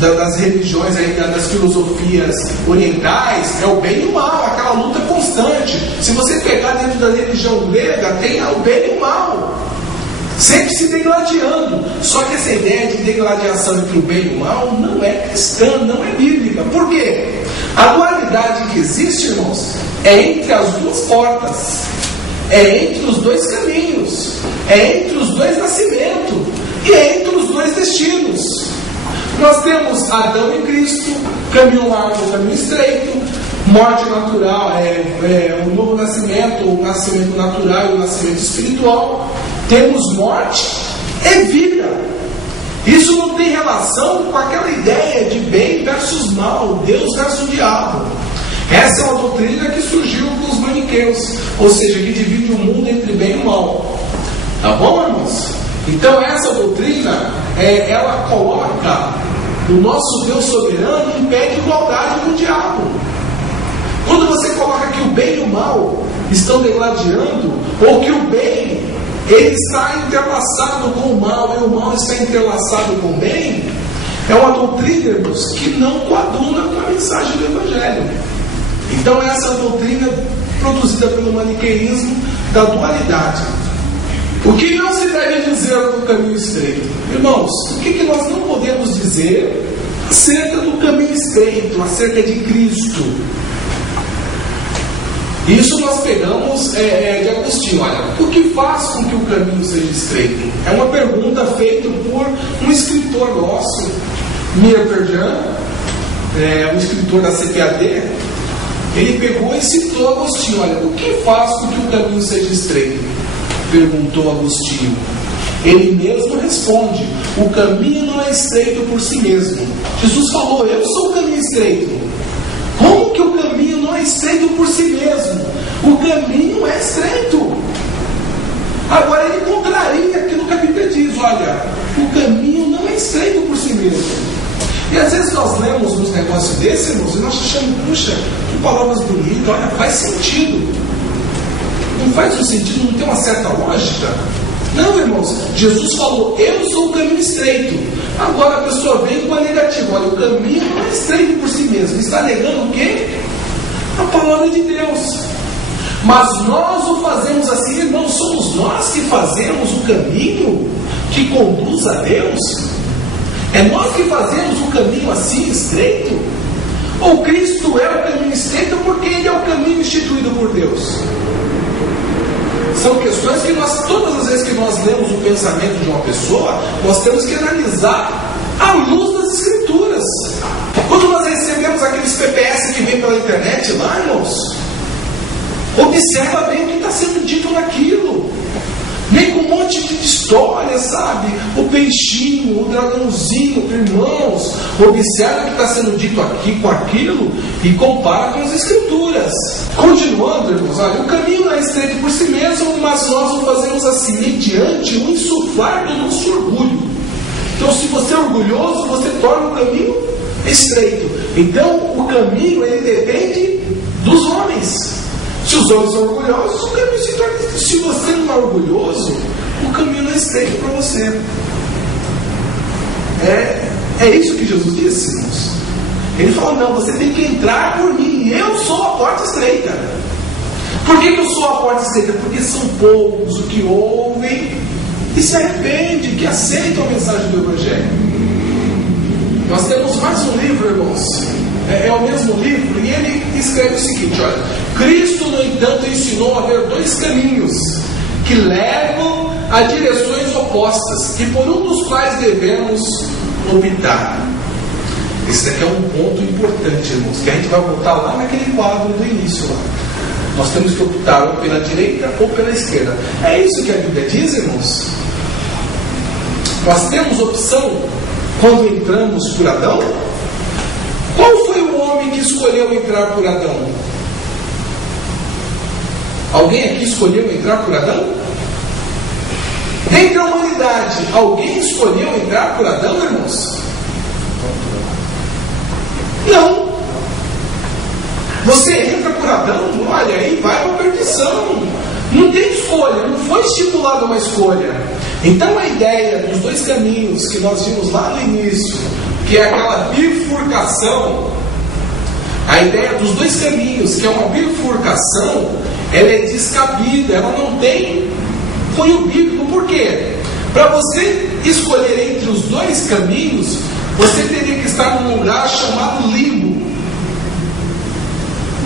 das religiões, das filosofias orientais, é o bem e o mal, aquela luta constante. Se você pegar dentro da religião grega, tem o bem e o mal, sempre se degladiando. Só que essa ideia de degladiação entre o bem e o mal não é cristã, não é bíblica. Por quê? A dualidade que existe, irmãos, é entre as duas portas, é entre os dois caminhos, é entre os dois nascimentos e é entre os dois destinos. Nós temos Adão e Cristo, caminho largo, caminho estreito, morte natural, o novo nascimento, o nascimento natural e o nascimento espiritual. Temos morte e vida. Isso não tem relação com aquela ideia de bem versus mal, Deus versus diabo. Essa é uma doutrina que surgiu com os maniqueus, ou seja, que divide o mundo entre bem e mal. Tá bom, irmãos? Então essa doutrina, ela coloca o nosso Deus soberano em pé de igualdade com o diabo. Quando você coloca que o bem e o mal estão degladiando, ou que o bem ele está entrelaçado com o mal e o mal está entrelaçado com o bem, é uma doutrina, irmãos, que não coaduna com a mensagem do Evangelho. Então essa doutrina produzida pelo maniqueísmo da dualidade. O que não se deve dizer do caminho estreito? Irmãos, o que nós não podemos dizer acerca do caminho estreito, acerca de Cristo? Isso nós pegamos de Agostinho. Olha, o que faz com que o caminho seja estreito? É uma pergunta feita por um escritor nosso, Mir Perjan, um escritor da CPAD. Ele pegou e citou Agostinho. Olha, o que faz com que o caminho seja estreito? Perguntou Agostinho. Ele mesmo responde: o caminho não é estreito por si mesmo. Jesus falou: eu sou o caminho estreito. Como que o caminho não é estreito por si mesmo? O caminho é estreito. Agora ele contraria aquilo que a Bíblia diz. Olha, o caminho não é estreito por si mesmo. E às vezes nós lemos uns negócios desses, irmãos, e nós achamos: puxa, que palavras bonitas, olha, faz sentido. Não faz um sentido, não tem uma certa lógica? Não, irmãos, Jesus falou: eu sou o caminho estreito. Agora a pessoa vem com a negativa: olha, o caminho não é estreito por si mesmo. Está negando o quê? A palavra de Deus. Mas nós o fazemos assim, irmãos, somos nós que fazemos o caminho que conduz a Deus? É nós que fazemos o caminho assim estreito? Ou Cristo é o caminho estreito porque Ele é o caminho instituído por Deus? São questões que nós, todas as vezes que nós lemos o pensamento de uma pessoa, nós temos que analisar à luz das Escrituras. Quando nós recebemos aqueles PPS que vem pela internet lá, irmãos, observa bem o que está sendo dito naquilo. Nem com um monte de história, sabe? O peixinho, o dragãozinho, irmãos. Observa o que está sendo dito aqui com aquilo e compara com as Escrituras. Continuando, irmãos, olha, o caminho não é estreito por si mesmo, mas nós o fazemos assim, mediante o insuflar do nosso orgulho. Então, se você é orgulhoso, você torna o caminho estreito. Então, o caminho, ele depende dos homens. Se os homens são orgulhosos, o caminho se torna estreito. Se você não é orgulhoso, o caminho não é estreito para você. É isso que Jesus disse, irmãos. Ele falou: não, você tem que entrar por mim. Eu sou a porta estreita. Por que eu sou a porta estreita? Porque são poucos os que ouvem e se arrependem, que aceitam a mensagem do Evangelho. Nós temos mais um livro, irmãos. É o mesmo livro, e ele escreve o seguinte: olha, Cristo, no entanto, ensinou a haver dois caminhos que levam a direções opostas, e por um dos quais devemos optar. Esse daqui é um ponto importante, irmãos, que a gente vai voltar lá naquele quadro do início lá. Nós temos que optar ou pela direita ou pela esquerda. É isso que a Bíblia diz, irmãos? Nós temos opção quando entramos por Adão? Qual foi o homem que escolheu entrar por Adão? Alguém aqui escolheu entrar por Adão? Entre a humanidade, alguém escolheu entrar por Adão, irmãos? Não. Você entra por Adão, olha, aí vai para a perdição. Não tem escolha, não foi estipulada uma escolha. Então a ideia dos dois caminhos que nós vimos lá no início, que é aquela bifurcação, a ideia dos dois caminhos, que é uma bifurcação, ela é descabida, ela não tem cunho bíblico. Por quê? Para você escolher entre os dois caminhos, você teria que estar num lugar chamado limbo,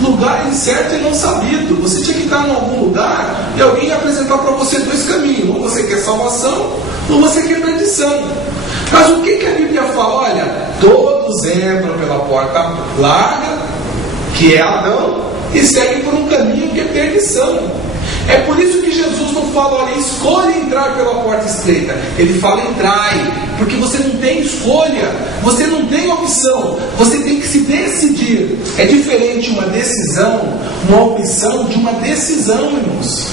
lugar incerto e não sabido. Você tinha que estar em algum lugar e alguém ia apresentar para você dois caminhos: ou você quer salvação, ou você quer perdição. Mas o que a Bíblia fala? Olha, todos entram pela porta larga, que é Adão, e seguem por um caminho que é perdição. É por isso que Jesus não fala, olha, escolha entrar pela porta estreita. Ele fala, entrai, porque você não tem escolha, você não tem opção, você tem que se decidir. É diferente uma decisão, uma opção de uma decisão, irmãos.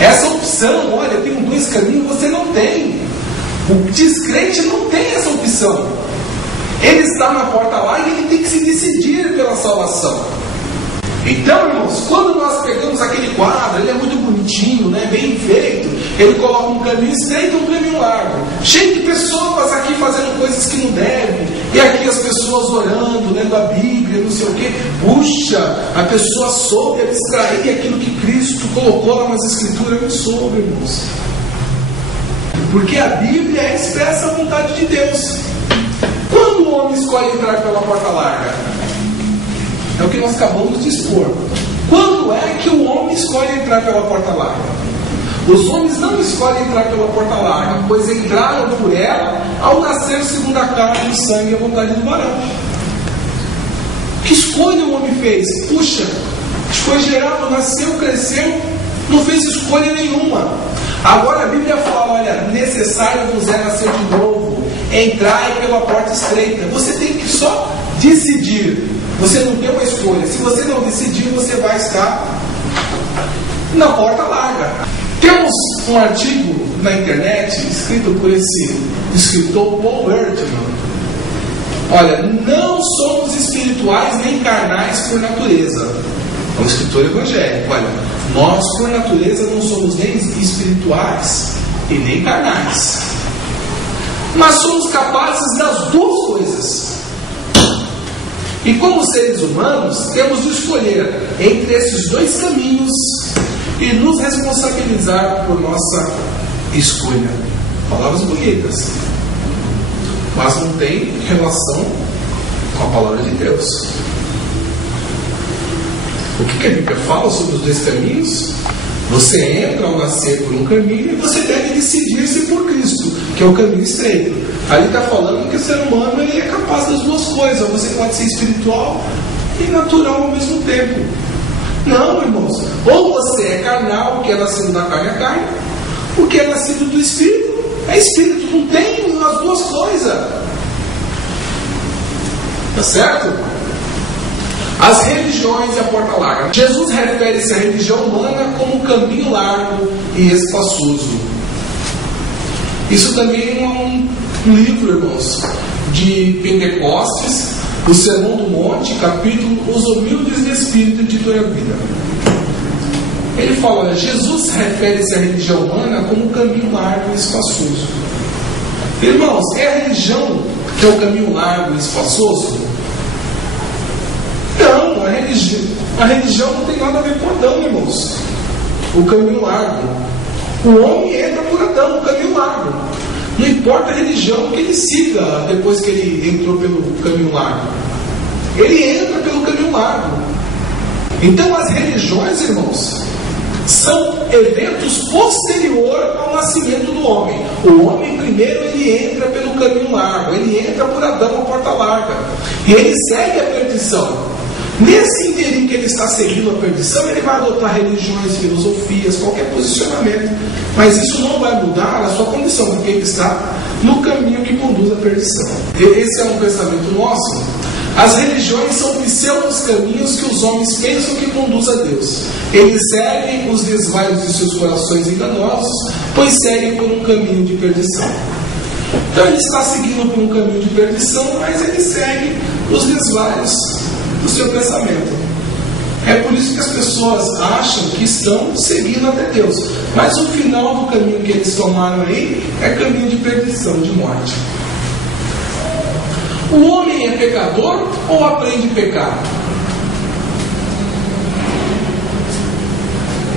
Essa opção, olha, eu tenho dois caminhos, você não tem. O descrente não tem essa opção. Ele está na porta larga e ele tem que se decidir pela salvação. Então, irmãos, quando nós pegamos aquele quadro, ele é muito bonitinho, né, bem feito, ele coloca um caminho estreito e um caminho largo, cheio de pessoas aqui fazendo coisas que não devem, e aqui as pessoas orando, lendo a Bíblia, não sei o quê. Puxa, a pessoa soube abstrair aquilo que Cristo colocou lá nas Escrituras. Não soube, irmãos, porque a Bíblia expressa a vontade de Deus. Quando o homem escolhe entrar pela porta larga? É o que nós acabamos de expor. Quando é que o homem escolhe entrar pela porta larga? Os homens não escolhem entrar pela porta larga, pois entraram por ela ao nascer segundo a carne, o sangue e a vontade do varão. Que escolha o homem fez? Puxa, foi gerado, nasceu, cresceu, não fez escolha nenhuma. Agora a Bíblia fala, olha, necessário vos é nascer de novo, entrai pela porta estreita. Você tem que só decidir. Você não tem uma escolha. Se você não decidir, você vai estar na porta larga. Temos um artigo na internet escrito por esse escritor Paul Erdman. Olha, não somos espirituais nem carnais por natureza. É um escritor evangélico. Olha, nós por natureza não somos nem espirituais e nem carnais, mas somos capazes das duas coisas. E como seres humanos, temos de escolher entre esses dois caminhos e nos responsabilizar por nossa escolha. Palavras bonitas, mas não tem relação com a palavra de Deus. O que a Bíblia fala sobre os dois caminhos? Você entra ao nascer por um caminho e você deve decidir-se por Cristo, que é o caminho estreito. Ali está falando que o ser humano ele é capaz das duas coisas. Você pode ser espiritual e natural ao mesmo tempo. Não, irmãos. Ou você é carnal, o que é nascido da carne é carne. O que é nascido do Espírito é Espírito. Não tem as duas coisas. Tá certo? As religiões e a porta larga. Jesus refere-se à religião humana como um caminho largo e espaçoso. Isso também é um livro, irmãos, de Pentecostes, o Sermão do Monte, capítulo Os Humildes de Espírito, editora Vida. Ele fala, Jesus refere-se à religião humana como um caminho largo e espaçoso. Irmãos, é a religião que é o caminho largo e espaçoso? Não, a religião não tem nada a ver com Adão, irmãos. O caminho largo. O homem entra por Adão, o caminho largo. Não importa a religião que ele siga depois que ele entrou pelo caminho largo. Ele entra pelo caminho largo. Então as religiões, irmãos, são eventos posteriores ao nascimento do homem. O homem primeiro ele entra pelo caminho largo. Ele entra por Adão, a porta larga. E ele segue a perdição. Nesse inteirinho que ele está seguindo a perdição, ele vai adotar religiões, filosofias, qualquer posicionamento. Mas isso não vai mudar a sua condição, porque ele está no caminho que conduz à perdição. Esse é um pensamento nosso. As religiões são pseudos caminhos que os homens pensam que conduz a Deus. Eles seguem os desvaios de seus corações enganosos, pois seguem por um caminho de perdição. Então ele está seguindo por um caminho de perdição, mas ele segue os desvaios do seu pensamento. É por isso que as pessoas acham que estão seguindo até Deus, mas o final do caminho que eles tomaram aí é caminho de perdição, de morte. O homem é pecador ou aprende a pecar?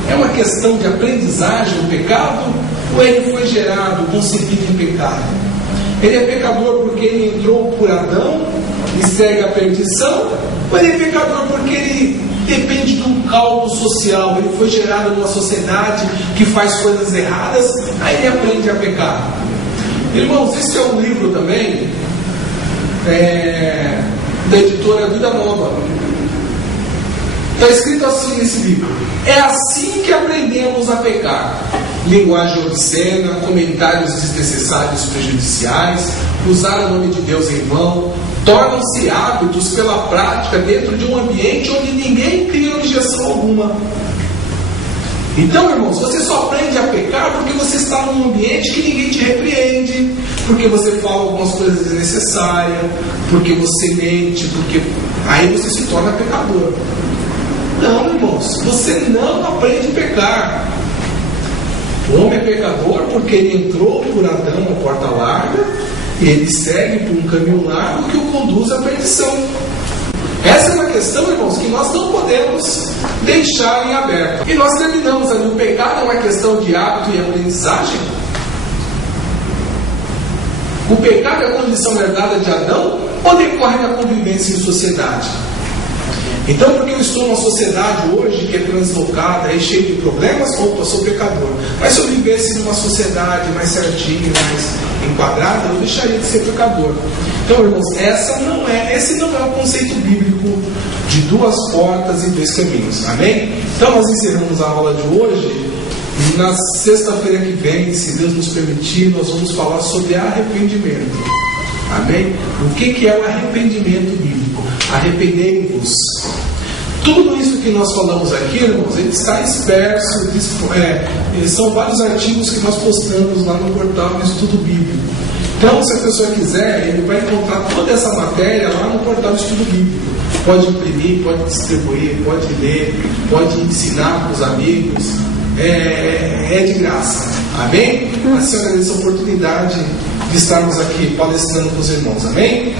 É uma questão de aprendizagem o pecado, ou ele foi gerado, concebido em pecado? Ele é pecador porque ele entrou por Adão e segue a perdição, ou ele é pecador porque ele depende de um caldo social, ele foi gerado numa sociedade que faz coisas erradas, aí ele aprende a pecar? Irmãos, esse é um livro também da editora Vida Nova. Está escrito assim nesse livro: é assim que aprendemos a pecar. Linguagem obscena, comentários desnecessários prejudiciais, usar o nome de Deus em vão, tornam-se hábitos pela prática dentro de um ambiente onde ninguém cria objeção alguma. Então, irmãos, você só aprende a pecar porque você está num ambiente que ninguém te repreende, porque você fala algumas coisas desnecessárias, porque você mente, porque aí você se torna pecador. Não, irmãos, você não aprende a pecar. O homem é pecador porque ele entrou por Adão, a porta larga, e ele segue por um caminho largo que o conduz à perdição. Essa é uma questão, irmãos, que nós não podemos deixar em aberto. E nós terminamos ali: o pecado é uma questão de hábito e aprendizagem. O pecado é a condição herdada de Adão ou decorre da convivência em sociedade? Então, porque eu estou numa sociedade hoje que é translocada, é cheia de problemas, opa, sou pecador. Mas se eu vivesse numa sociedade mais certinha, mais enquadrada, eu deixaria de ser pecador. Então, irmãos, esse não é o conceito bíblico de duas portas e dois caminhos. Amém? Então, nós encerramos a aula de hoje. E na sexta-feira que vem, se Deus nos permitir, nós vamos falar sobre arrependimento. Amém? O que é o arrependimento bíblico? Arrependei-vos. Tudo isso que nós falamos aqui, irmãos, ele está disperso. São vários artigos que nós postamos lá no portal do Estudo Bíblico. Então, se a pessoa quiser, ele vai encontrar toda essa matéria lá no portal do Estudo Bíblico. Pode imprimir, pode distribuir, pode ler, pode ensinar para os amigos. É de graça. Amém? A senhora agradeço a oportunidade de estarmos aqui palestrando com os irmãos. Amém?